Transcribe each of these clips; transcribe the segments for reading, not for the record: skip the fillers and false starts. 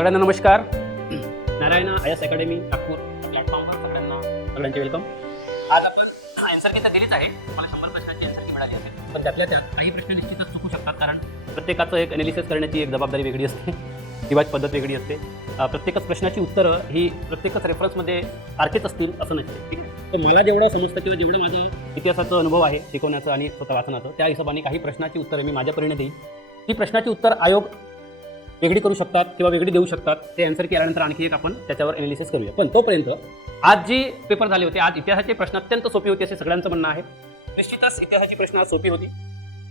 सगळ्यांना नमस्कार. Narayana IS academy Nagpur प्लॅटफॉर्मवर सगळ्यांचे वेलकम. आज आपण आन्सर की तर दिलीच आहे. मला 100 प्रश्नांची आन्सर की मिळाली असेल, पण त्यातल्या त्यात काही प्रश्न निश्चितच चुकू शकतात, कारण प्रत्येकाचं एक ॲनालिसिस करण्याची एक जबाबदारी वेगळी असते, रिवाज पद्धत वेगळी असते. प्रत्येकच प्रश्नाची उत्तरं ही प्रत्येकच रेफरन्समध्ये सारखेच असतील असं नसते. ठीक आहे, तर मला जेवढं समजतं किंवा जेवढं माझं इतिहासाचा अनुभव आहे शिकवण्याचं आणि स्वतः वाचनाचं, त्या हिशोबाने काही प्रश्नाची उत्तरं मी माझ्या परीने देईन. ती प्रश्नाची उत्तर आयोग वेगळी करू शकतात किंवा वेगळी देऊ शकतात. ते आन्सर की आल्यानंतर आणखी एक आपण त्याच्यावर एनालिसिस करूया. पण तोपर्यंत आज जी पेपर झाले होते, आज इतिहासाचे प्रश्न अत्यंत सोपे होते असे सगळ्यांचं म्हणणं आहे. निश्चितच इतिहासाची प्रश्न आज सोपी होती.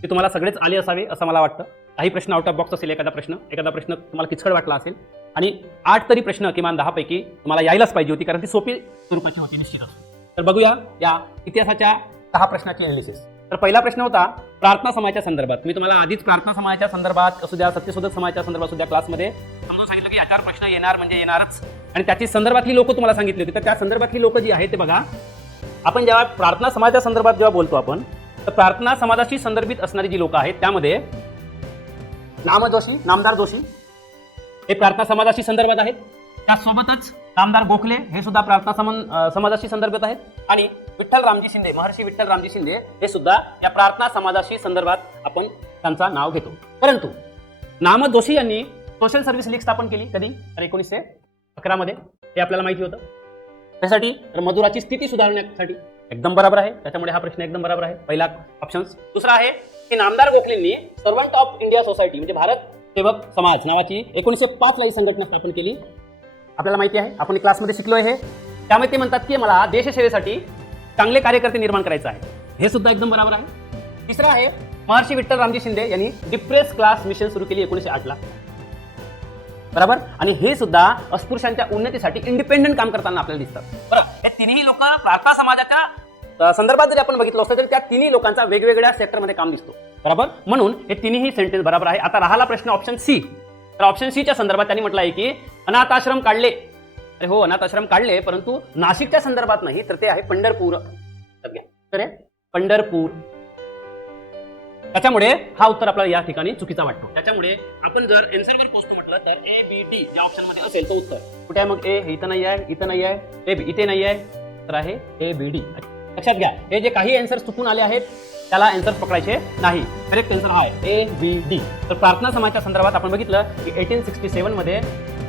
ते तुम्हाला सगळेच आले असावे असं मला वाटतं. काही प्रश्न आउट ऑफ बॉक्स असेल, एखादा प्रश्न तुम्हाला किचकट वाटला असेल, आणि 8 तरी प्रश्न किमान 10 पैकी तुम्हाला यायलाच पाहिजे होती, कारण ती सोपी स्वरूपाची होती निश्चितच. तर बघूया या इतिहासाच्या 10 प्रश्नाची एनालिसिस. तर पहिला प्रश्न होता प्रार्थना समाजाच्या संदर्भात. मी तुम्हाला आधीच प्रार्थना समाजाच्या संदर्भात असू द्या, सत्यशोधक समाजाच्या संदर्भात सुद्धा क्लासमध्ये समजून सांगितलं की याच्यावर प्रश्न येणार म्हणजे येणारच, आणि त्याची संदर्भातली लोक तुम्हाला सांगितली होती. तर त्या संदर्भातली लोक जी आहेत ते बघा, आपण जेव्हा प्रार्थना समाजाच्या संदर्भात जेव्हा बोलतो आपण, तर प्रार्थना समाजाशी संदर्भित असणारी जी लोक आहेत त्यामध्ये नामदार जोशी हे प्रार्थना समाजाशी संदर्भात आहेत. त्यासोबतच नामदार गोखले हे सुद्धा प्रार्थना समाजाशी संदर्भात आहेत, आणि विठ्ठल रामजी शिंदे, महर्षी विठ्ठल रामजी शिंदे हे सुद्धा या प्रार्थना समाजाशी संदर्भात आपण त्यांचा नाव घेतो. परंतु नामद जोशी यांनी सोशल सर्व्हिस लीग स्थापन केली कधी? तर 1911 मध्ये. हे आपल्याला माहिती होतं. त्यासाठी तर मजुराची स्थिती सुधारण्यासाठी एकदम बरोबर आहे. त्याच्यामुळे हा प्रश्न एकदम बरोबर आहे, पहिला ऑप्शन. दुसरा आहे की नामदार गोखलेंनी सर्वंट ऑफ इंडिया सोसायटी म्हणजे भारत सेवक समाज नावाची 1905 ला ही संघटना स्थापन केली. आपल्याला माहिती आहे, आपण क्लासमध्ये शिकलोय हे. त्यामुळे ते म्हणतात की मला देशसेवेसाठी चांगले कार्यकर्ते निर्माण करायचं आहे. हे सुद्धा एकदम बरोबर आहे. तिसरा आहे महर्षी विठ्ठल रामजी शिंदे यांनी डिप्रेस क्लास मिशन सुरू केली 1908 ला, बरोबर. आणि हे सुद्धा अस्पृश्यांच्या उन्नतीसाठी इंडिपेंडंट काम करताना आपल्याला दिसतात. बरं, हे तिन्ही लोक प्रार्थना समाजाच्या संदर्भात जरी आपण बघितलं असतं तरी त्या तिन्ही लोकांचा वेगवेगळ्या सेक्टरमध्ये काम दिसतो, बरोबर. म्हणून हे तिन्ही सेंटेन्स बरोबर आहे. आता राहिला प्रश्न ऑप्शन सी. तर ऑप्शन सी च्या संदर्भात त्यांनी म्हटलं आहे की अनाथाश्रम काढले. अरे हो, अनाथाश्रम काढले, परंतु नाशिकच्या संदर्भात नाही, तर ते आहे पंढरपूर. तर पंढरपूर. त्याच्यामुळे हा उत्तर आपल्याला या ठिकाणी चुकीचा वाटतो. त्याच्यामुळे आपण जर आन्सरवर पोहोचतो म्हटलं तर ए बी डी ज्या ऑप्शन मध्ये असेल तो उत्तर कुठे आहे? मग ए इथं नाही आहे, इथं नाही आहे, ए बी इथे नाही आहे, तर आहे ए बी डी. लक्षात घ्या, हे जे काही आन्सर चुकून आले आहेत त्याला आन्सर पकडायचे नाही. करेक्ट आन्सर हा आहे ए बी डी. तर प्रार्थना समाजाच्या संदर्भात आपण बघितलं की 1867 मध्ये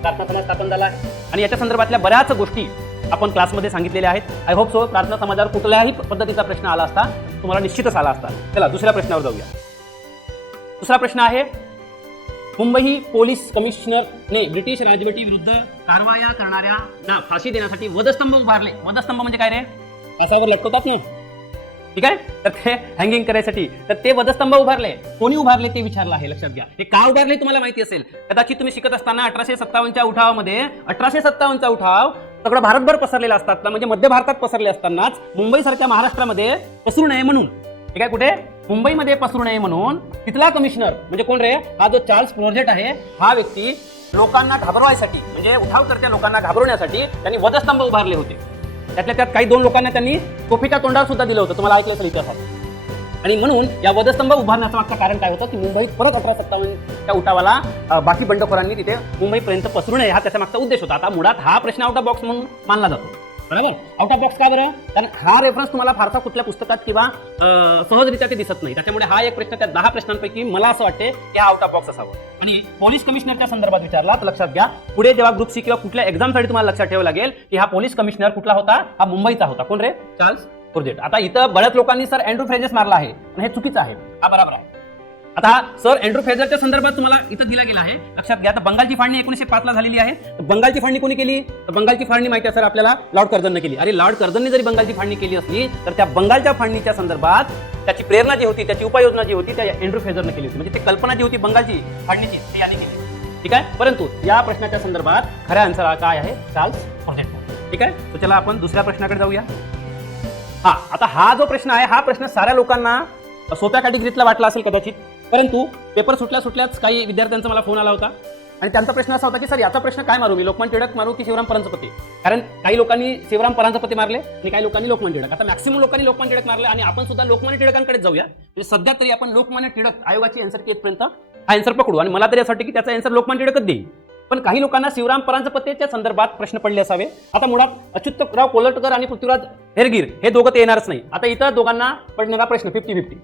प्रार्थना समाज स्थापन झाला आहे, आणि याच्या संदर्भातल्या बऱ्याच गोष्टी आपण क्लासमध्ये सांगितलेल्या आहेत. आय होप सो प्रार्थना समाजावर कुठल्याही पद्धतीचा प्रश्न आला असता तुम्हाला निश्चितच आला असता. चला दुसऱ्या प्रश्नावर जाऊया. दुसरा प्रश्न आहे मुंबई पोलीस कमिशनरने ब्रिटिश राजवटीविरुद्ध कारवाया करणाऱ्यांना फाशी देण्यासाठी वधस्तंभ उभारले. वधस्तंभ म्हणजे काय रे? कासावर लटकवतात ना, ठीक आहे. तर ते हँगिंग करायसाठी तर ते वधस्तंभ उभारले. कोणी उभारले ते विचारलं आहे, लक्षात घ्या. हे का उभारले तुम्हाला माहिती असेल. कदाचित तुम्ही शिकत असताना 1857च्या उठावामध्ये 1857चा उठाव सगळं भारतभर पसरलेला असतात ना, म्हणजे मध्य भारतात पसरले असतानाच मुंबईसारख्या महाराष्ट्रामध्ये पसरू नये म्हणून, ठीक आहे, कुठे मुंबईमध्ये पसरू नये म्हणून तिथला कमिशनर म्हणजे कोण रे? हा जो चार्ल्स प्रोजेट आहे, हा व्यक्ती लोकांना घाबरवायसाठी म्हणजे उठावकर्त्या लोकांना घाबरवण्यासाठी त्यांनी वधस्तंभ उभारले होते. त्यातल्या त्यात काही 2 लोकांना त्यांनी टोपीच्या तोंडावर सुद्धा दिलं होतं, तुम्हाला ऐकलं असेल इतिहासात. आणि म्हणून या वधस्तंभ उभारण्याचं मागचं कारण काय होतं की मुंबईत परत 1857च्या उठावाला बाकी बंडखोरांनी तिथे मुंबईपर्यंत पसरू नये, हा त्याचा मागचा उद्देश होता. आता मुळात हा प्रश्न आउट ऑफ बॉक्स म्हणून मानला जातो, बरोबर. आउट ऑफ बॉक्स का बरं? कारण हा रेफरन्स तुम्हाला फारसा कुठल्या पुस्तकात किंवा सहजरित्या ते दिसत नाही. त्याच्यामुळे हा एक प्रश्न त्या 10 प्रश्नांपैकी मला असं वाटते की हा आउट ऑफ बॉक्स असावं. आणि पोलीस कमिशनरच्या संदर्भात विचारला तर लक्षात घ्या, पुढे जेव्हा ग्रुप सी किंवा कुठल्या एक्झामसाठी तुम्हाला लक्षात ठेवावं लागेल की हा पोलीस कमिशनर कुठला होता? हा मुंबईचा होता. कोण रे? Charles project. आता इथं बऱ्याच लोकांनी सर अँड्रू फ्रेजेस मारला आहे, पण हे चुकीचं आहे. हा बरोबर आहे. आता सर अँड्रू फ्रेझरच्या संदर्भात तुम्हाला इथं दिला गेला आहे, लक्षात घ्या. तर बंगालची फाळणी 1905 ला झालेली आहे. तर बंगालची फाळणी कोणी केली? तर बंगालची फाळणी माहिती आहे सर आपल्याला लॉर्ड कर्झनने केली. अरे लॉर्ड कर्झनने जरी बंगालची फाळणी केली असली तर त्या बंगालच्या फाळणीच्या संदर्भात त्याची प्रेरणा जी होती, त्याची उपाययोजना जी होती, त्या अँड्रू फ्रेझरने केली होती. म्हणजे ती कल्पना जी होती बंगालची फाळणीची ती याने केली, ठीक आहे. परंतु या प्रश्नाच्या संदर्भात खऱ्या आन्सर काय आहे? चार्ल्स प्रोजेट, ठीक आहे. तर चला आपण दुसऱ्या प्रश्नाकडे जाऊया. हा, आता हा जो प्रश्न आहे, हा प्रश्न साऱ्या लोकांना सोप्या कॅटेगरीतला वाटला असेल कदाचित, परंतु पेपर सुटल्याच काही विद्यार्थ्यांचा मला फोन आला होता, आणि त्यांचा प्रश्न असा होता की सर याचा प्रश्न काय मारू मी? लोकमान्य टिळक मारू की शिवराम परांजपे? कारण काही लोकांनी शिवराम परांजपे मारले आणि काही लोकांनी लोकमान्य टिळक. आता मॅक्सिमम लोकांनी लोकमान्य टिळक मारले, आणि आपण सुद्धा लोकमान्य टिळकांकडे जाऊया. म्हणजे सध्या तरी आपण लोकमान्य टिळक आयोगाची आन्सर की येतपर्यंत हा आन्सर पकडू, आणि मला तरी असं वाटतं की त्याचा आन्सर लोकमान्य टिळकच देईल. पण काही लोकांना शिवराम परांजपेच्या संदर्भात प्रश्न पडले असावे. आता मुळात अच्युतराव कोलटकर आणि पृथ्वीराज हेरगीर हे दोघं ते येणारच नाही. आता इथं दोघांना पडणारा प्रश्न 50-50.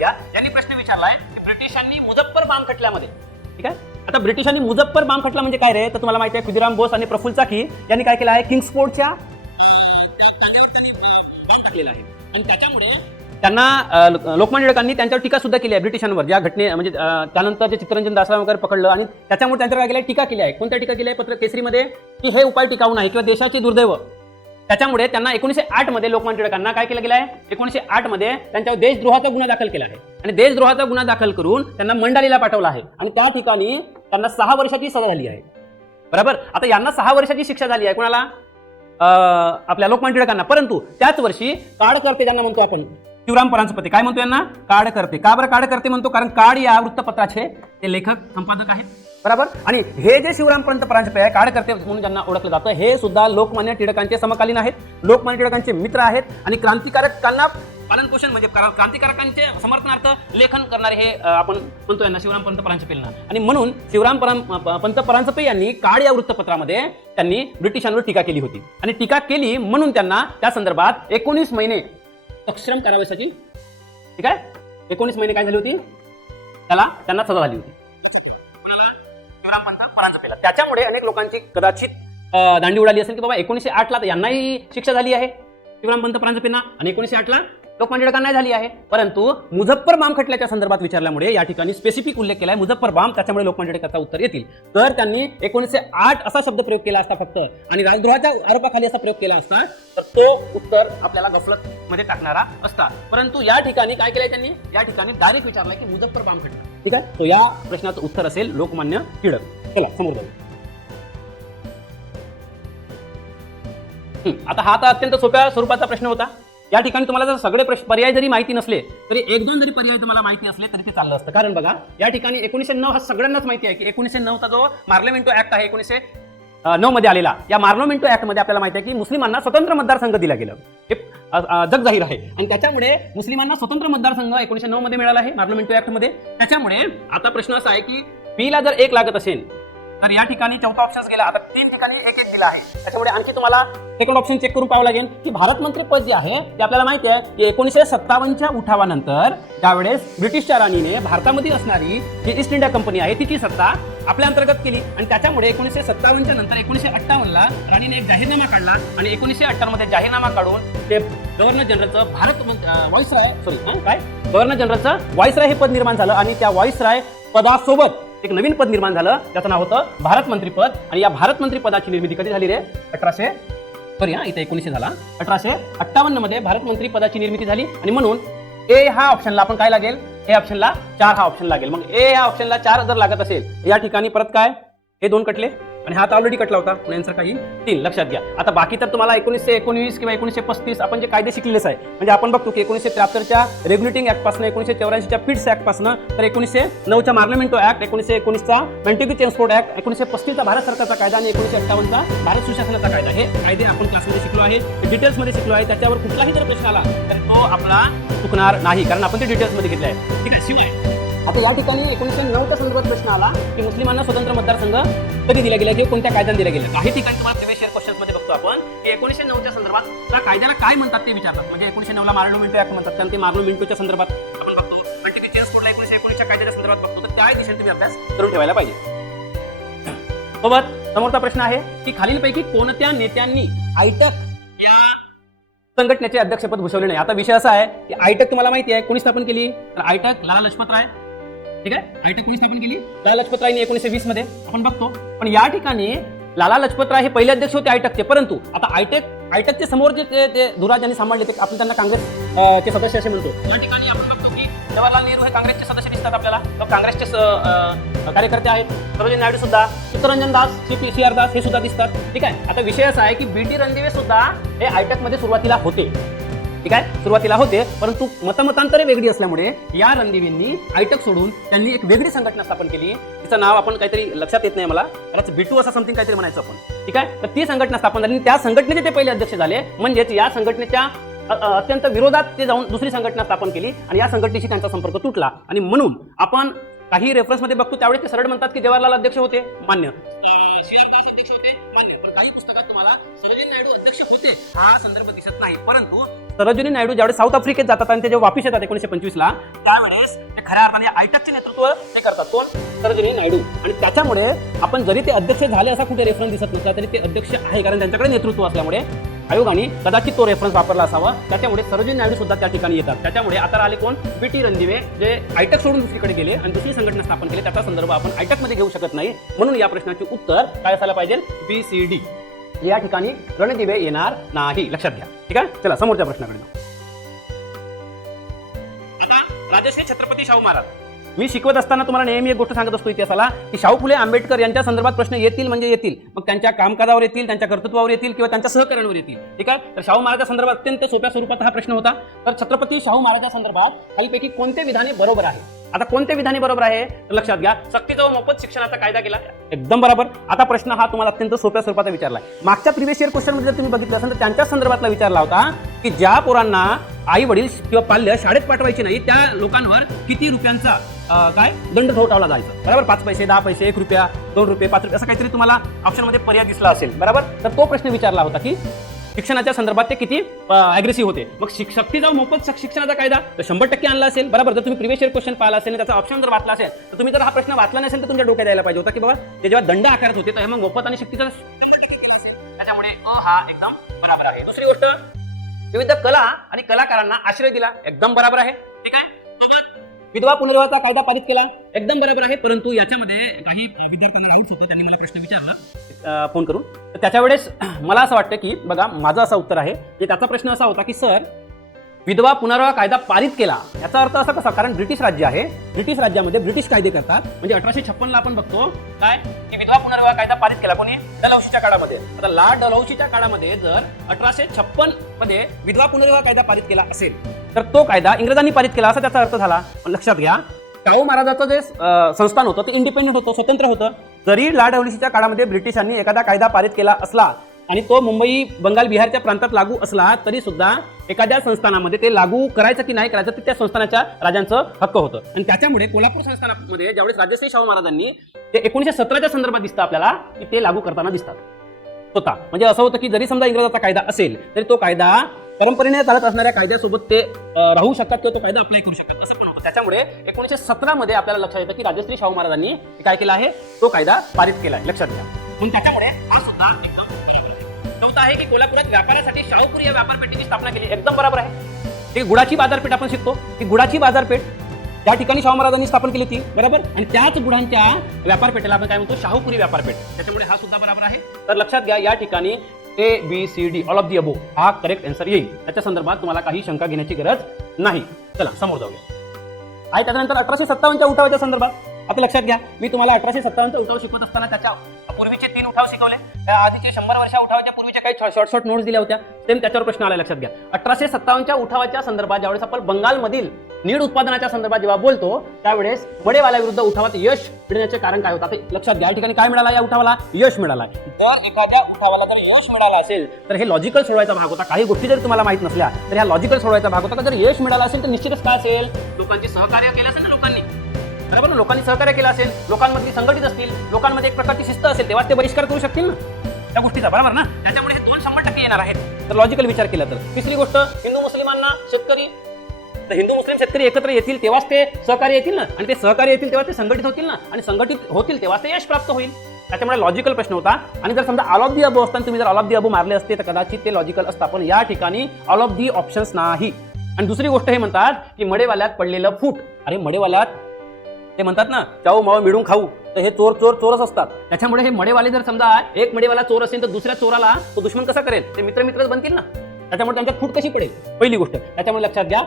यांनी प्रश्न विचारलाय की ब्रिटिशांनी मुझफ्फर बाम खटल्यामध्ये, ठीक आहे. आता ब्रिटिशांनी मुझफ्फर बाम खटला म्हणजे काय रे, तर तुम्हाला माहिती आहे खुदिराम बोस आणि प्रफुल्ल चाकी यांनी काय केलं आहे, किंग्सफोर्डच्या टाकलेलं आहे. आणि त्याच्यामुळे त्यांना लोकमान्य टिळकांनी त्यांच्यावर टीका सुद्धा केली आहे ब्रिटिशांवर. ज्या घटने म्हणजे त्यानंतर जे चित्तरंजन दासराव वगैरे पकडलं आणि त्याच्यामुळे त्यांच्यावर काय केलं, टीका केली आहे. कोणत्या टीका केली आहे पत्र केसरीमध्ये, की हे उपाय टिकाऊ नाही किंवा देशाचे दुर्दैव. त्याच्यामुळे त्यांना 1908 मध्ये लोकमान्य टिळकांना काय केलं गेलं आहे, 1908 मध्ये त्यांच्यावर देशद्रोहाचा गुन्हा दाखल केला आहे. आणि देशद्रोहाचा गुन्हा दाखल करून त्यांना मंडालीला पाठवलं आहे. आणि त्या ठिकाणी त्यांना 6 वर्षाची सजा झाली आहे. बरोबर. आता यांना 6 वर्षाची शिक्षा झाली आहे. कोणाला, आपल्या लोकमान्य टिळकांना. परंतु त्याच वर्षी काळकर्ते ज्यांना म्हणतो आपण, शिवराम परांजपे काय म्हणतो यांना, काळकर्ते. का बरं काळकर्ते म्हणतो, कारण काळ या वृत्तपत्राचे ते लेखक संपादक आहेत. बरोबर. आणि हे जे शिवराम परांजपे आहे, काळकर्ते म्हणून ज्यांना ओळखलं जातं, हे सुद्धा लोकमान्य टिळकांचे समकालीन आहेत, लोकमान्य टिळकांचे मित्र आहेत. आणि क्रांतिकारकांना पालनपोषण म्हणजे क्रांतिकारकांचे समर्थनार्थ लेखन करणारे हे आपण म्हणतो यांना शिवराम पंत परांजपेंना. आणि म्हणून शिवराम पंत परांजपे यांनी काळ या वृत्तपत्रामध्ये त्यांनी ब्रिटिशांवर टीका केली होती. आणि टीका केली म्हणून त्यांना त्या संदर्भात 19 महिने सश्रम कारावासाची, ठीक आहे, 19 महिने काय झाली होती, त्यांना सजा झाली होती. शिवराम पंत परांजपेला. त्याच्यामुळे अनेक लोकांची कदाचित दांडी उडाली असेल की बाबा 1908 ला यांनाही शिक्षा झाली आहे शिवराम पंत परांजपेंना, आणि 1908 ला लोकमान्य टिळकांना नाही झाली आहे. परंतु मुझफ्फर बाम खटल्याच्या संदर्भात विचारल्यामुळे या ठिकाणी स्पेसिफिक उल्लेख केलाय मुझफ्फर बाम, त्याच्यामुळे लोकमान्य टिळकांचा उत्तर येतील. तर त्यांनी 1908 असा शब्द प्रयोग केला असता फक्त, आणि राजद्रोहाच्या आरोपाखाली असा प्रयोग केला असता, तर तो उत्तर आपल्याला गफलत मध्ये टाकणारा असता. परंतु या ठिकाणी काय केलंय त्यांनी, या ठिकाणी डायरेक्ट विचारलाय की मुझफ्फर बाम खटला, ठीक आहे. तो या प्रश्नाचं उत्तर असेल लोकमान्य टिळक. चला समोर जाऊ. आता हा तर अत्यंत सोप्या स्वरूपाचा प्रश्न होता. या ठिकाणी तुम्हाला जर सगळे पर्याय जरी माहिती नसले तरी 1-2 जरी पर्याय तुम्हाला माहिती असले तरी ते चाललं असतं. कारण बघा या ठिकाणी 1909 हा सगळ्यांनाच माहिती आहे की 1909 जो मार्लेमेंटो ऍक्ट आहे 1909 मध्ये आलेला, या मार्लेमेंटो ऍक्ट मध्ये आपल्याला माहिती आहे की मुस्लिमांना स्वतंत्र मतदारसंघ दिला गेला, हे जगजाहीर आहे. आणि त्याच्यामुळे मुस्लिमांना स्वतंत्र मतदारसंघ 1909 मध्ये मिळाला आहे मार्लेमेंटो ऍक्ट मध्ये. त्याच्यामुळे आता प्रश्न असा आहे की पी ला जर 1 लागत असेल तर या ठिकाणी चौथा ऑप्शन गेला. आता 3 ठिकाणी 1-1 दिला आहे. त्याच्यामुळे आणखी तुम्हाला सेकंड ऑप्शन चेक करून पाहावं लागेल की भारत मंत्री पद जे आहे ते आपल्याला माहिती आहे की 1957च्या उठावानंतर त्यावेळेस ब्रिटिशच्या राणीने भारतामध्ये असणारी जी ईस्ट इंडिया कंपनी आहे तिची सत्ता आपल्या अंतर्गत केली. आणि त्याच्यामुळे 1957च्या नंतर 1958ला राणीने एक जाहीरनामा काढला. आणि 1958 मध्ये जाहीरनामा काढून ते गव्हर्नर जनरलचं गव्हर्नर जनरलचं व्हाईसराय हे पद निर्माण झालं. आणि त्या व्हाईसराय पदासोबत एक नवीन पद निर्माण झालं, त्याचं नाव होतं भारत मंत्री पद. आणि या भारत मंत्री पदाची निर्मिती कधी झाली रे, 1900 झाला. 1858 मध्ये भारत मंत्री पदाची निर्मिती झाली. आणि म्हणून ए हा ऑप्शनला आपण काय लागेल, ए ऑप्शनला 4 हा ऑप्शन लागेल. मग ए या ऑप्शनला 4 जर लागत असेल या ठिकाणी परत काय, हे 2 कटले आणि हा ऑलरेडी कटला होता, आन्सर काही 3 लक्षात घ्या. आता बाकी तर तुम्हाला 1919 किंवा 1935 आपण जे कायदे शिकलेलेच आहे. म्हणजे आपण बघतो की 1973च्या रेग्युलेटिंग ऍक्ट पासून, 1984च्या पिट्स ऍक्ट पासून, तर 1909च्या मार्लेमेंटो ऍक्ट, 1919चा मॅन्टेग्यू ट्रान्सपोर्ट ऍक्ट, 1935चा भारत सरकारचा कायदा आणि 1958चा भारत सुशासनाचा कायदा, हे कायदे आपण क्लासमध्ये शिकलो आहे, डिटेल्समध्ये शिकलो आहे. त्याच्यावर कुठलाही जर प्रश्न आला तर तो आपला चुकणार नाही, कारण आपण ते डिटेल्समध्ये घेतले आहे, ठीक आहे. शिवाय आता या ठिकाणी 1909च्या संदर्भात प्रश्न आला की मुस्लिमांना स्वतंत्र मतदारसंघ कधी दिला गेला, कोणत्या कायद्याने दिला गेला. काही ठिकाणी तुम्हाला प्रिव्हियस इयर क्वेश्चन्स मध्ये बघतो आपण की 1909च्या संदर्भात त्या कायद्याला काय म्हणतात ते विचारतात. म्हणजे 1909ला मार्लेमेंटो ऍक्ट म्हणतात, कारण ते मार्लेमेंटोच्या संदर्भात आपण बघतो. मॅन्टेग्यू ट्रान्सपोर्टला 1919च्या कायद्याच्या संदर्भात बघतो. तर त्या दिशेने तुम्ही अभ्यास करून ठेवायला पाहिजे. सोबत समोरचा प्रश्न आहे की खालीलपैकी कोणत्या नेत्यांनी आयटक संघटनेचे अध्यक्षपद भूषवले नाही. आता विषय असा आहे की आयटक तुम्हाला माहिती आहे कोणी स्थापन केली, तर आयटक लाला लजपत राय, ठीक आहे. आयटक कोणी स्थापन केली, लाला लजपत रायने 1920 मध्ये आपण बघतो. पण या ठिकाणी लाला लजपत राय हे पहिले अध्यक्ष होते आयटकचे. परंतु आता आयटकचे समोर जे ते धुराजांनी सांभाळले ते आपण त्यांना काँग्रेसचे सदस्य असे म्हणतो. या ठिकाणी आपण बघतो की जवाहरलाल नेहरू हे काँग्रेसचे सदस्य दिसतात आपल्याला, तर काँग्रेसचे कार्यकर्ते आहेत. सरोजिनी नायडू सुद्धा, चित्तरंजन दास, CR दास हे सुद्धा दिसतात, ठीक आहे. आता विषय असा आहे की BT रणदिवे सुद्धा हे आयटक मध्ये सुरुवातीला होते, ठीक आहे, सुरुवातीला होते. परंतु मतमतांतरे वेगळी असल्यामुळे या रणदिवेंनी आयटक सोडून त्यांनी एक वेगळी संघटना स्थापन केली. तिचं नाव आपण काहीतरी लक्षात येत नाही मला, B2 असं समथिंग काहीतरी म्हणायचं आपण, ठीक आहे. तर ती संघटना स्थापन झाली, त्या संघटनेचे ते पहिले अध्यक्ष झाले. म्हणजेच या संघटनेच्या अत्यंत विरोधात ते जाऊन दुसरी संघटना स्थापन केली आणि या संघटनेशी त्यांचा संपर्क तुटला. आणि म्हणून आपण काही रेफरन्समध्ये बघतो त्यावेळेस ते सरळ म्हणतात की जवाहरलाल अध्यक्ष होते, मान्य. श्रीलंका अध्यक्ष होते, मान्य. पण काही पुस्तकात तुम्हाला सरोजिनी नायडू अध्यक्ष होते हा संदर्भ दिसत नाही. परंतु सरोजिनी नायडू ज्यावेळेस साऊथ आफ्रिकेत जातात आणि ते जेव्हा वापिस येतात 1925 ला, त्यावेळेस ते खऱ्या अर्थाने आयटकचे नेतृत्व ते करतात. कोण? सरोजिनी नायडू. आणि त्याच्यामुळे आपण जरी ते अध्यक्ष झाले असा कुठे रेफरन्स दिसत नसला तरी ते अध्यक्ष आहे, कारण त्यांच्याकडे नेतृत्व असल्यामुळे आयोगाने कदाचित तो रेफरन्स वापरला असावा. त्याच्यामुळे सरोजिनी नायडू सुद्धा त्या ठिकाणी येतात. त्याच्यामुळे आता आले कोण? बीटी रणदिवे, जे आयटक सोडून दुसरीकडे गेले आणि दुसरी संघटना स्थापन केली. त्याचा संदर्भ आपण आयटक मध्ये घेऊ शकत नाही. म्हणून या प्रश्नाचे उत्तर काय असायला पाहिजे? BCD. या ठिकाणी रणदिवे येणार नाही, लक्षात घ्या. ठीक आहे, चला समोरच्या प्रश्नाकडे जाऊ. राजश्री छत्रपती शाहू महाराज. मी शिकवत असताना तुम्हाला नेहमी एक गोष्ट सांगत असतो इतिहासाला, की शाहू फुले आंबेडकर यांच्या संदर्भात प्रश्न येतील म्हणजे येतील. मग त्यांच्या कामकाजावर येतील, त्यांच्या कर्तृत्वावर येतील किंवा त्यांच्या सहकार्यांवर येतील. ठीक आहे, तर शाहू महाराजांच्या संदर्भात अत्यंत सोप्या स्वरूपात हा प्रश्न होता. तर छत्रपती शाहू महाराजांच्या संदर्भात काहीपैकी कोणते विधाने बरोबर आहे? आता कोणते विधाने बरोबर आहे तर लक्षात घ्या. सक्तीचा व मोफत शिक्षणाचा कायदा केला, एकदम बरोबर. आता प्रश्न हा तुम्हाला अत्यंत सोप्या स्वरूपात विचारला. मागच्या प्रिव्हियस इयर क्वेश्चन मध्ये जर तुम्ही बघितलं असेल तर त्यांच्या संदर्भातला विचारला होता की ज्या पोरांना आई वडील किंवा पाल्य शाळेत पाठवायचे नाही त्या लोकांवर किती रुपयांचा काय दंड ठोठावला जायचा. बरोबर, 5 पैसे, 10 पैसे, 1 रुपया, 2 रुपये, 5 रुपये, असं काहीतरी तुम्हाला ऑप्शन मध्ये पर्याय दिसला असेल. बरोबर, तर तो प्रश्न विचारला होता की शिक्षणाच्या संदर्भात ते किती अग्रेसिव्ह होते. मग सक्तीचा मोफत शिक्षणाचा कायदा तर 100% आणला असेल. बरोबर, जर तुम्ही प्रिव्हियस इयर क्वेश्न पाहिला असेल आणि त्याचा ऑप्शन जर वाचला असेल तर तुम्ही जर हा प्रश्न वाचला नसेल तर तुमच्या डोक्यात यायला पाहिजे होता की बाबा ते जेव्हा दंड आकारत होते तर मग मोफत आणि सक्तीचा, त्याच्यामुळे हा एकदम बरोबर आहे. दुसरी गोष्ट, विविध कला आणि कलाकारांना आश्रय दिला, एकदम बरोबर आहे. ठीक आहे, विधवा पुनर्विवाहाचा कायदा पारित केला, एकदम बरोबर आहे. परंतु याच्यामध्ये काही विद्यार्थ्यांना डाऊट्स होतं, त्यांनी मला प्रश्न विचारला फोन करून. तर त्याच्या वेळेस मला असं वाटतं की बघा, माझं असं उत्तर आहे की त्याचा प्रश्न असा होता की सर विधवा पुनर्विवाह कायदा पारित केला याचा अर्थ असा कसा, कारण ब्रिटिश राज्य आहे, ब्रिटिश राज्यामध्ये ब्रिटिश कायदे करतात. म्हणजे 1856 ला आपण बघतो काय की विधवा पुनर्विवाह कायदा पारित केला कोणी? डलहौसीच्या काळामध्ये. आता लॉर्ड डलहौसीच्या काळामध्ये जर 1856 मध्ये विधवा पुनर्विवाह कायदा पारित केला असेल तर तो कायदा इंग्रजांनी पारित केला असा त्याचा अर्थ झाला. पण लक्षात घ्या, शाहू महाराजांचं जे संस्थान होतं ते इंडिपेंडेंट होतं, स्वतंत्र होतं. जरी लॉर्ड डलहौसीच्या काळामध्ये ब्रिटिशांनी एखादा कायदा पारित केला असला आणि तो मुंबई, बंगाल, बिहारच्या प्रांतात लागू असला तरी सुद्धा एखाद्या संस्थानामध्ये ते लागू करायचं की नाही करायचं ते त्या संस्थानाच्या राजांचं हक्क होतं. आणि त्याच्यामुळे कोल्हापूर संस्थानामध्ये ज्यावेळेस राजश्री शाहू महाराजांनी ते 1917च्या संदर्भात दिसतं आपल्याला की ते लागू करताना दिसतात स्वतः. म्हणजे असं होतं की जरी समजा इंग्रजाचा कायदा असेल तरी तो कायदा परंपरेने चालत असणाऱ्या कायद्यासोबत ते राहू शकतात किंवा तो कायदा अप्लाय करू शकतात, असं पण होतं. त्याच्यामुळे 1917 मध्ये आपल्याला लक्षात येतं की राजश्री शाहू महाराजांनी काय केलं आहे, तो कायदा पारित केला आहे, लक्षात घ्या. म्हणून त्याच्यामुळे हा सुद्धा एकदम चौथा आहे की कोल्हापुरात व्यापारासाठी शाहूपुरी या व्यापारपेठेची स्थापना केली, एकदम बरोबर आहे. ती गुळाची बाजारपेठ आपण शिकतो की गुळाची बाजारपेठ त्या ठिकाणी शाहू महाराजांनी स्थापन केली होती, बरोबर. आणि त्याच गुळांच्या व्यापारपेठेला आपण काय म्हणतो, शाहूपुरी व्यापारपेठ. त्याच्यामुळे हा सुद्धा बरोबर आहे. तर लक्षात घ्या, या ठिकाणी ABCD ऑल ऑफ दी अबो हा करेक्ट आन्सर येईल. त्याच्या संदर्भात तुम्हाला काही शंका घेण्याची गरज नाही. चला समोर जाऊया. आणि त्याच्यानंतर 1857च्या उठावाच्या संदर्भात आता लक्षात घ्या, मी तुम्हाला 1857चा उठाव शिकवत असताना त्याच्या पूर्वीचे 3 उठाव शिकवले. त्या आधीचे 100 वर्षा उठावाच्या पूर्वीच्या काही शॉर्ट नोट्स दिल्या होत्या, सेम त्याच्यावर प्रश्न आला, लक्षात घ्या. 1857च्या उठावाच्या संदर्भात ज्यावेळेस आपण बंगालमधील नीड उत्पादनाच्या संदर्भात जेव्हा बोलतो त्यावेळेस मडेवाला विरुद्ध उठावात यश मिळण्याचे कारण काय होतं, लक्षात घ्या. या ठिकाणी काय मिळाला, या उठावाला यश मिळाला. जर एखाद्या उठावाला जर यश मिळालं असेल तर हे लॉजिकल सोडवायचा भाग होता. काही गोष्टी जर तुम्हाला माहित नसल्या तर ह्या लॉजिकल सोडवायचा भाग होता. जर यश मिळालं असेल तर निश्चितच काय असेल, लोकांचे सहकार्य केलं असेल ना, बरोबर ना, लोकांनी सहकार्य केलं असेल, लोकांमध्ये संघटित असतील, लोकांमध्ये एक प्रकारची शिस्त असेल, तेव्हा ते बहिष्कार करू शकतील ना त्या गोष्टीचा, बरोबर ना. त्याच्यामुळे हे 200% येणार आहेत तर लॉजिकल विचार केला तर. तिसरी गोष्ट, हिंदू मुस्लिमांना शेतकरी, तर हिंदू मुस्लिम शेतकरी एकत्र येतील तेव्हाच ते सहकार्य येतील ना, आणि ते सहकार्य येतील तेव्हा ते संघटित होतील ना, आणि संघटित होतील तेव्हाच ते यश प्राप्त होईल. त्याच्यामुळे लॉजिकल प्रश्न होता. आणि जर समजा ऑल ऑफ दी अबो असताना तुम्ही जर ऑल ऑफ दी अबो मारले असते तर कदाचित ते लॉजिकल असतात, पण या ठिकाणी ऑल ऑफ दी ऑप्शन्स नाही. आणि दुसरी गोष्ट हे म्हणतात की मडेवाल्यात पडलेलं फूट, अरे मडेवाल्यात ते म्हणतात ना, चाऊ माव मिळून खाऊ, तर हे चोरच असतात. त्याच्यामुळे हे मडेवाले जर समजा एक मडेवाला चोर असेल तर दुसऱ्या चोराला तो दुश्मन कसा करेल, ते मित्रच बनतील ना. त्याच्यामुळे त्यांच्यात फूट कशी पडेल, पहिली गोष्ट. त्याच्यामुळे लक्षात घ्या,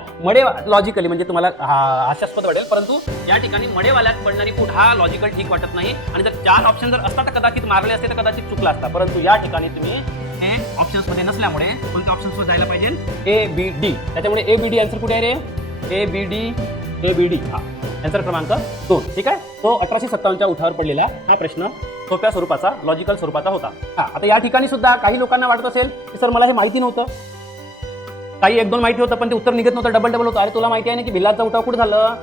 लॉजिकली म्हणजे तुम्हाला हास्यास्पद वाटेल, परंतु या ठिकाणी मडेवाल्यात पडणारी फूट हा लॉजिकल ठीक वाटत नाही. आणि जर 4 ऑप्शन जर असतात तर कदाचित मारले असते तर कदाचित चुकला असता, परंतु या ठिकाणी तुम्ही हे ऑप्शन्स मध्ये नसल्यामुळे कोणत्या ऑप्शन्स वर जायला पाहिजे, ABD. त्याच्यामुळे ABD आन्सर कुठे आहे रे, ABD हा आन्सर क्रमांक 2. ठीक आहे, तो 1857च्या उठावर पडलेला हा प्रश्न सोप्या स्वरूपाचा, लॉजिकल स्वरूपाचा होता. आता या ठिकाणी सुद्धा काही लोकांना वाटत असेल की सर मला हे माहिती नव्हतं, काही 1-2 माहिती होतं पण ते उत्तर निघत नव्हतं, डबल होतं. अरे तुला माहिती आहे ना की भिल्लाचा उठाव कुठे झालं,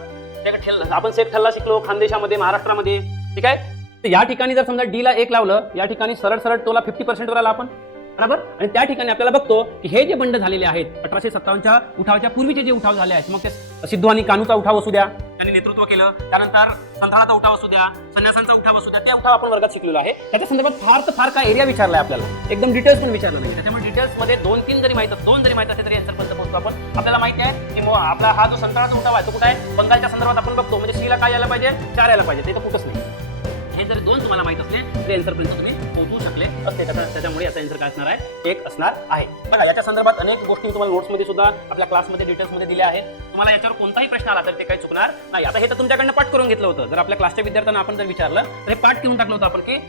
ठेल आपण सेट ठेला शिकलो खानदेशामध्ये महाराष्ट्रामध्ये, ठीक आहे. तर या ठिकाणी जर समजा डी ला 1 लावलं, या ठिकाणी सरळ सरळ तोला 50% वर आला आपण, बरोबर. आणि त्या ठिकाणी आपल्याला बघतो की हे जे बंड झालेले आहेत 1857च्या उठावाच्या पूर्वीचे जे उठाव झाले आहेत, मग ते सिद्धू आणि कानूचा उठाव असू द्या, त्यांनी नेतृत्व केलं, त्यानंतर संथालाचा उठाव असू द्या, संन्यासांचा उठाव असू द्या, त्या उठाव आपण वर्गात शिकलेलो आहे. त्याच्या संदर्भात फार तर फार काय एरिया विचारलाय आपल्याला, एकदम डिटेल्स पण विचारलं नाही. त्याच्यामुळे डिटेल्स मध्ये 2-3 जरी माहिती असेल तरी आन्सर पर्यंत पोहोचतो आपण. आपल्याला माहिती आहे की आपला हा जो संथालाचा उठाव आहे तो कुठे आहे, बंगालच्या संदर्भात आपण बघतो. म्हणजे सी ला काय यायला पाहिजे, 4 यायला पाहिजे, ते तर कुठंच नाही. हे जर 2 तुम्हाला माहित असले तरी आन्सर पर्यंत तुम्ही पोहोचू शकले असते. त्याच्यामुळे याचा आन्सर काय असणार आहे, 1 असणार आहे. बघा याच्या संदर्भात अनेक गोष्टी तुम्हाला नोट्समध्ये सुद्धा आपल्या क्लासमध्ये डिटेल्समध्ये दिल्या आहेत. तुम्हाला याच्यावर कोणताही प्रश्न आला तर ते काही चुकणार नाही. आता हे तर तुमच्याकडनं पाठ करून घेतलं होतं. जर आपल्या क्लासच्या विद्यार्थ्यांना आपण जर विचारलं तर हे पाठ घेऊन टाकलं होतं आपण की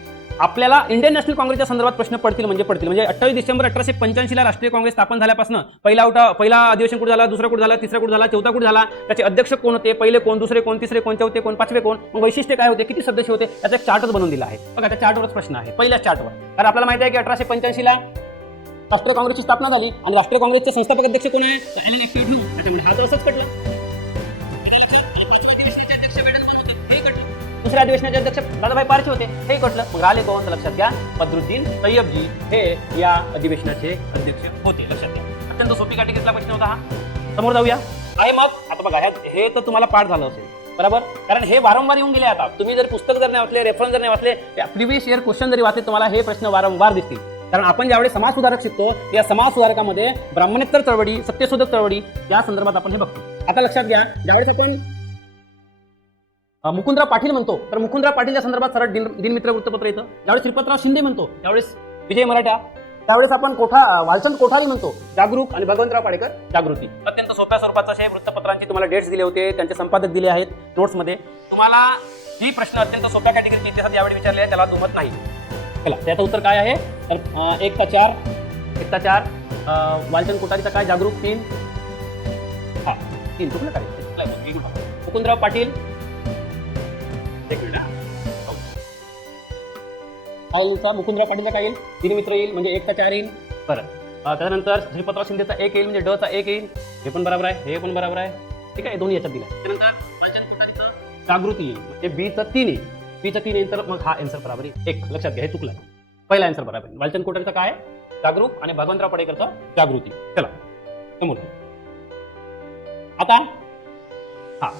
आपल्याला इंडियन नॅशनल काँग्रेसच्या संदर्भात प्रश्न पडतील. म्हणजे 28 डिसेंबर 1885 ला राष्ट्रीय काँग्रेस स्थापन झाल्यापासून पहिला अधिवेशन कुठे झाला, दुसरा कुठे झाला, तिसरा कुठे झाला, चौथा कुठे झाला, त्याचे अध्यक्ष कोण होते, पहिले कोण, दुसरे कोण, तिसरे कोण, चौथे कोण, पाचवे कोण, मग वैशिष्ट्य काय होते, किती सदस्य होते, याचा एक चार्टच बनवून दिला आहे. बघा त्या चार्टवरच प्रश्न आहे, पहिल्या चार्टवर. कारण आपल्याला माहिती आहे की 1885 ला राष्ट्रीय काँग्रेसची स्थापना झाली आणि राष्ट्रीय काँग्रेसचे संस्थापक अध्यक्ष कोण आहे, त्याच्यामुळे हा तर असंच कटला. दुसऱ्या अधिवेशनाचे अध्यक्ष दादाभाई पारखे होते, हे कटलं. मग राहिले कोण, लक्षात घ्या, बद्रुद्दीन तय्यबजी हे या अधिवेशनाचे अध्यक्ष होते, लक्षात घ्या. अत्यंत सोपी कॅटेगरीतला प्रश्न होता हा. समोर जाऊया. काय मग आता बघा, हे तर तुम्हाला पाठ झालं असेल, बरोबर. कारण हे वारंवार येऊन गेले. आता तुम्ही जर पुस्तक जर नाही वाचले, रेफरन्स जर नाही वाचले, प्रिव्हियस इयर क्वेश्चन जरी वाचले, तुम्हाला हे प्रश्न वारंवार दिसतील. कारण आपण ज्यावेळेस समाज सुधारक शिकतो, या समाज सुधारकामध्ये ब्राह्मणेतर चळवळी, सत्यशोधक चळवळी या संदर्भात आपण हे बघतो. आता लक्षात घ्या, ज्यावेळेस आपण मुकुंदराव पाटील म्हणतो तर मुकुंदराव पाटीलच्या संदर्भात सरळ दिनमित्र वृत्तपत्र येतं. ज्यावेळेस श्रीपतराव शिंदे म्हणतो, त्यावेळेस विजय मराठा, त्यावेळेस आपण वालचंद कोठारी म्हणतो, जागरूक, आणि भगवंतराव पाडेकर जागृती. अत्यंत सोप्या स्वरूपाचं असे वृत्तपत्रांची तुम्हाला डेट्स दिले होते, त्यांचे संपादक दिले आहेत नोट्समध्ये. तुम्हाला ही प्रश्न अत्यंत सोप्या कॅटेगरीचे इतिहासात यावेळी विचारले आहे, त्याला दुमत नाही. चला त्याचं उत्तर काय आहे, तर 1 चा 4 वालचंद कोठारीचा काय, जागरूक 3, 3 चुकलं काय, मुकुंदराव पाटील मुकुंदराव पाटीलचा काय येईल, दिनमित्र येईल, म्हणजे 1 चा 4 येईल. बरं, त्यानंतर श्रीपतराव शिंदेचा 1 येईल, म्हणजे ड चा 1 येईल. हे पण बरोबर आहे, हे पण बरोबर आहे, ठीक आहे, दोन्ही याच्यात दिला. त्यानंतर जागृती येईल, म्हणजे बी चा 3 येईल, बी चा 3 येईल, तर मग हा आन्सर बरोबर येईल. 1 लक्षात घ्या, हे चुकलं, पहिला आन्सर बरोबर आहे. वालचंद कोठारीचा काय, जागरूक, आणि भगवंतराव पाडेकरचा जागृती. चला समोर. आता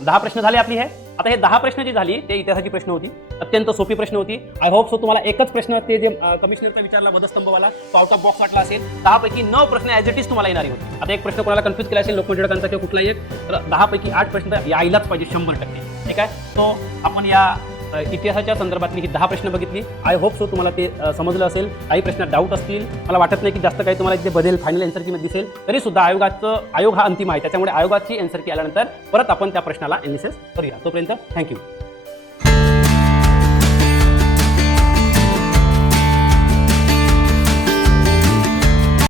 10 प्रश्न झाले आपली. हे आता हे 10 प्रश्न जी झाली ते इतिहासाची प्रश्न होती, अत्यंत सोपी प्रश्न होती. आय होप सो तुम्हाला एकच प्रश्न ते जे कमिशनरचा विचारला वधस्तंभवाला तो आउट ऑफ बॉक्स वाटला असेल. 10 पैकी 9 प्रश्न ॲज इट इज तुम्हाला येणारी होती. आता एक प्रश्न कोणाला कन्फ्युज केला असेल, लोकमत टिळकांचा किंवा कुठलाही एक, तर 10 पैकी 8 प्रश्न यायलाच पाहिजे 100%. ठीक आहे, सो आपण या इतिहासाच्या संदर्भातली ही 10 प्रश्न बघितली. आय होप सो तुम्हाला ते समजलं असेल. काही प्रश्नात डाऊट असतील, मला वाटत नाही की जास्त काही तुम्हाला इथे बदल फायनल आन्सर की दिसेल. तरी सुद्धा आयोग हा अंतिम आहे, त्याच्यामुळे आयोगाची आन्सर की आल्यानंतर परत आपण त्या प्रश्नाला एनालिसिस करूया. तोपर्यंत थँक्यू.